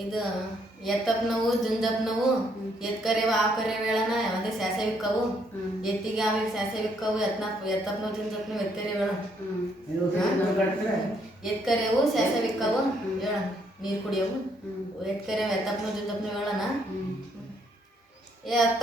ಇದು ಎತ್ತಪ್ಪ ನೋವು ಜುಂಜಪ್ಪ ನೋವು ಎತ್ ಕರೆವ ಆ ಕರೆವ ಹೇಳಣ ಯಾವುದೇ ಸ್ಯಾಸೆ ವಿಕ್ಕವು ಎತ್ತಿಗೆ ಆಮೇಲೆ ಸ್ಯಾಸೆ ವಿಕ್ಕವು ಎತ್ನಪ್ಪ ಎತ್ತಪ್ಪ ನೋವು ಜುಂಜಪ್ಪ ನೋವು ಎತ್ತರೆ ಹೇಳ ಎತ್ ಕರೆವು ಸ್ಯಾಸೆ ವಿಕ್ಕವು ಹೇಳ ನೀರು ಕುಡಿಯವು. ಎತ್ ಕರೆವ ಎತ್ತಪ್ ನೋವು ಜುಂಜಪ್ಪ ನೋವು ಹೇಳಣ ಎತ್ತ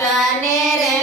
ಕಾಟನೆ